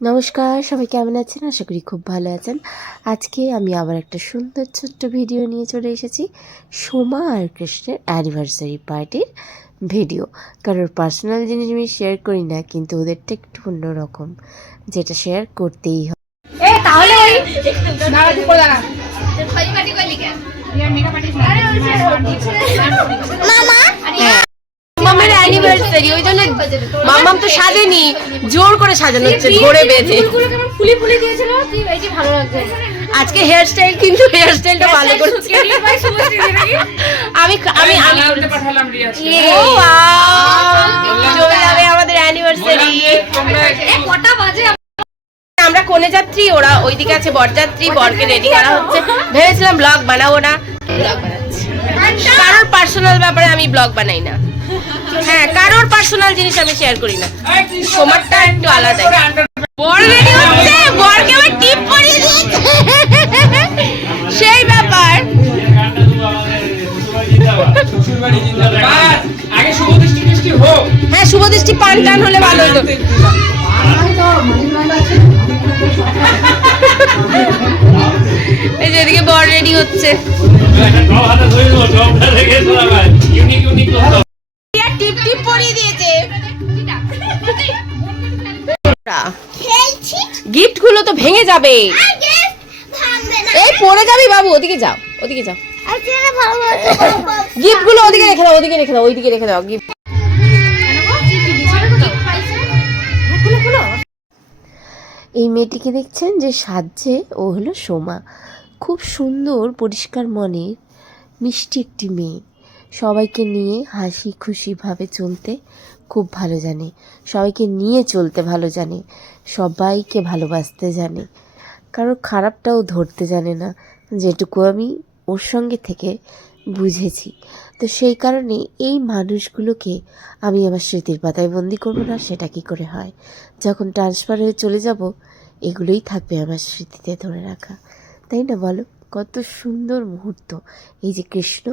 নমস্কার সবাই কেমন আছেন? আশা করি খুব ভালো আছেন। আজকে আমি আবার একটা সুন্দর ছোট্ট ভিডিও নিয়ে চলে এসেছি। সোমা আর কৃষ্ণের অ্যানিভার্সারি পার্টির ভিডিও। কারোর পার্সোনাল জিনিস আমি শেয়ার করি না কিন্তু ওদেরটা একটু অন্যরকম যেটা শেয়ার করতেই হয় এ অ্যানিভার্সারি ওই জন্য মামাম তো সাজেনি জোর করে সাজানো হচ্ছে ঘরে বেঁধে। ফুলি ফুলি দিয়েছিল এই যে ভালো লাগছে আজকে হেয়ার স্টাইল কিন্তু হেয়ার স্টাইলটা ভালো করছে আমি আমি আমি wow! চলে যাবে আমাদের অ্যানিভার্সারি কটা বাজে? আমরা কোনে যাত্রী ওরা ওইদিকে আছে বরযাত্রী বরকে রেডি করা হচ্ছে। ভেবেছিলাম ব্লগ বানাবো না। ব্লগ বানাচ্ছি। কারোর পার্সোনাল ব্যাপারে আমি ব্লগ বানাই না। হ্যাঁ কারোর পার্সোনাল জিনিস আমি শেয়ার করি না। সোমারটা একটু আলাদা বর হচ্ছে, বরকে আবার টিপ পরিয়ে সেই ব্যাপার। হ্যাঁ শুভ দৃষ্টি পান টান হলে ভালো হতো। এই যে এদিকে বর রেডি হচ্ছে। টিপ টিপ পরিয়ে দিয়েছে। গিফটগুলো তো ভেঙে যাবে। এই পড়ে যাবি বাবু ওদিকে যাও ওদিকে যাও গিফটগুলো ওদিকে রেখে দাও ওদিকে রেখে দাও ওইদিকে রেখে দাও গিফট। এই মেয়েটিকে দেখছেন যে সাজছে ও হলো সোমা। খুব সুন্দর পরিষ্কার মনের মিষ্টি একটি মেয়ে। সবাইকে নিয়ে হাসি খুশিভাবে চলতে খুব ভালো জানে। সবাইকে নিয়ে চলতে ভালো জানে। সবাইকে ভালোবাসতে জানে। কারোর খারাপটাও ধরতে জানে না। যেটুকু আমি ওর সঙ্গে থেকে বুঝেছি। তো সেই কারণে এই মানুষগুলোকে আমি আমার স্মৃতির পাতায় বন্দি করব না, সেটা কি করে হয়? যখন ট্রান্সফার হয়ে চলে যাব, এগুলোই থাকবে আমার স্মৃতিতে ধরে রাখা। তাই না বলো? কত সুন্দর মুহূর্ত। এই যে কৃষ্ণ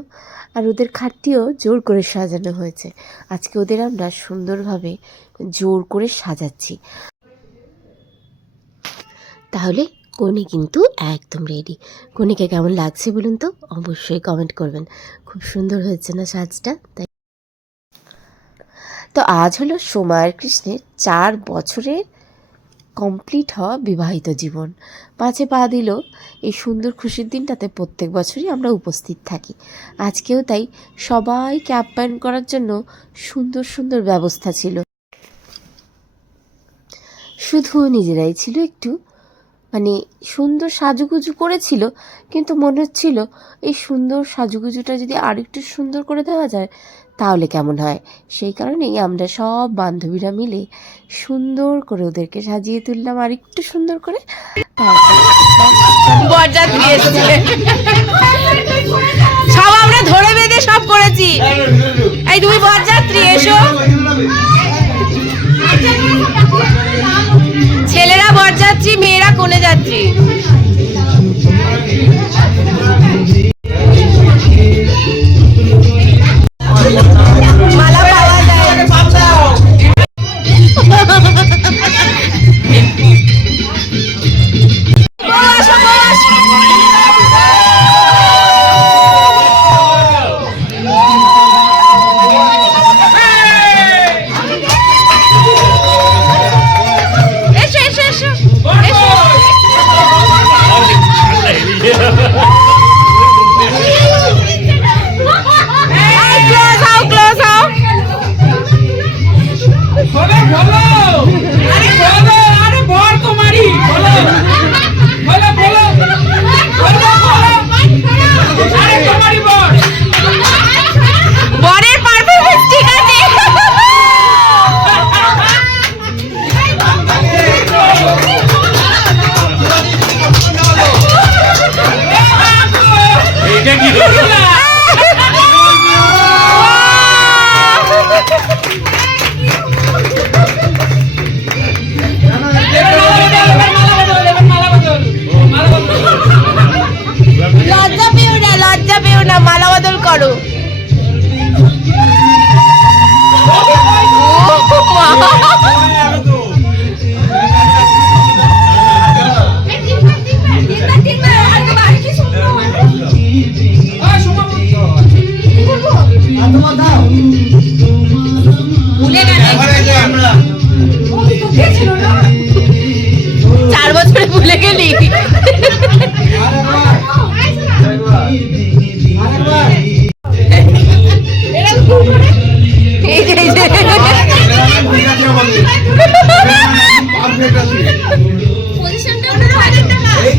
আর ওদের খাটটিও জোর করে সাজানো হয়েছে। আজকে ওদের আমরা সুন্দরভাবে জোর করে সাজাচ্ছি। তাহলে কনে কিন্তু একদম রেডি কনেকে কেমন লাগছে বলুন তো? অবশ্যই কমেন্ট করবেন। খুব সুন্দর হয়েছে না সাজটা? তাই তো আজ হলো সোমা কৃষ্ণের চার বছরের কমপ্লিট হওয়া বিবাহিত জীবন। পাঁচে পা দিল, এই সুন্দর খুশির দিনটাতে প্রত্যেক বছরই আমরা উপস্থিত থাকি। আজকেও তাই সবাইকে আপ্যায়ন করার জন্য সুন্দর সুন্দর ব্যবস্থা ছিল। শুধু নিজেরাই ছিল একটু মানে সুন্দর সাজুগুজু করেছিল, কিন্তু মনে হচ্ছিল এই সুন্দর সাজুগুজুটা যদি আরেকটু সুন্দর করে দেওয়া যায়, তাহলে কেমন হয়? সেই কারণেই আমরা সব বান্ধবীরা মিলে সুন্দর করে ওদেরকে সাজিয়ে তুললাম আর একটু সুন্দর করে। সব আমরা ধরে বেঁধে সব করেছি। এই তুমি বরযাত্রী, এসো।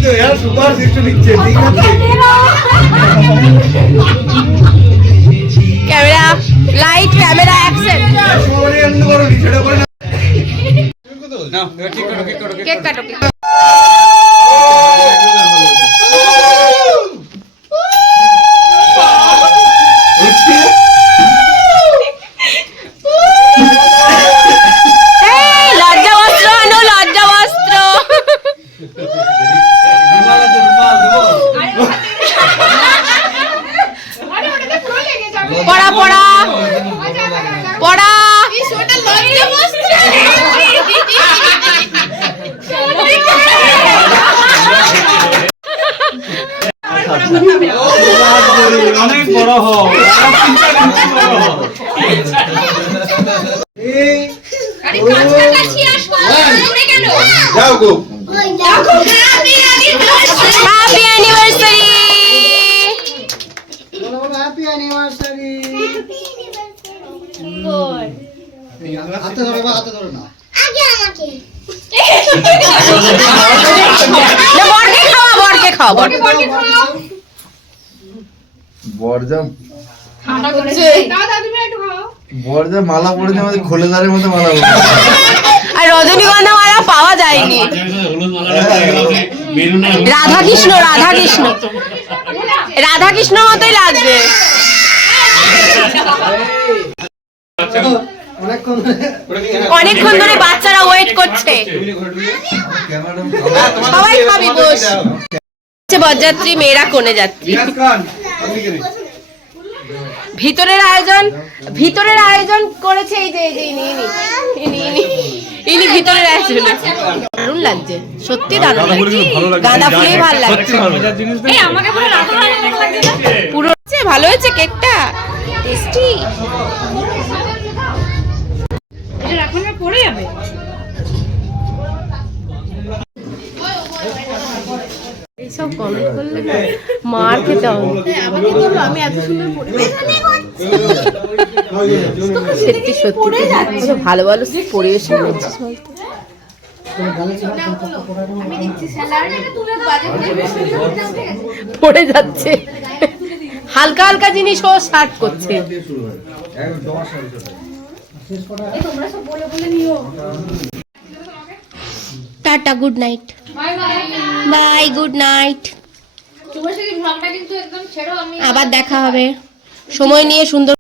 কিন্তু এরা super camera light camera action. Cake কাটো কেক। কাটো পড়া। অনেক বড় হও। যাও গো। হ্যাপি অ্যানিভার্সারি হ্যাপি অ্যানিভার্সারি হাতে ধরো বা হাতে ধরো না। বরকে খাওয়া বরকে খাওয়া বরকে বরজা দাও দাও তুমি একটু খাও। বরজা মালা পড়েছে আমাদের খোলেদারের মতো মালা পড়েছে আর রজনীগন্ধা মালা পাওয়া যায়নি। রাধা কৃষ্ণ রাধা কৃষ্ণ রাধা কৃষ্ণ মতোই লাগবে। অনেকক্ষণ ধরে বাচ্চারা ওয়েট করছে। সবাই খাবি বস। বরযাত্রী মেয়েরা কোনে যাত্রী ভিতরের আয়োজন ভিতরের আয়োজন করেছে এই যে এই যে ইনি ইনি ইনি ইনি ইনি ভিতরের আয়োজন। দারুণ লাগছে। সত্যি দারুণ লাগছে। গাঁদা ফুলেই ভালো লাগছে। এই আমাকে পুরো পুরো হচ্ছে ভালো হয়েছে কেকটা। টেস্টি। যাবে। এইসব কমেন্ট করলে না মার খেতে হবে। সত্যি সত্যি ভালো ভালো পরিবেশ করেছিস বলতো পড়ে যাচ্ছে। হালকা হালকা জিনিস ও শার্ট করছে tata good night bye bye bye good night Subhashree ব্লগটা কিন্তু একদম ছেড়ো আমি আবার দেখা হবে। সময় নিয়ে সুন্দর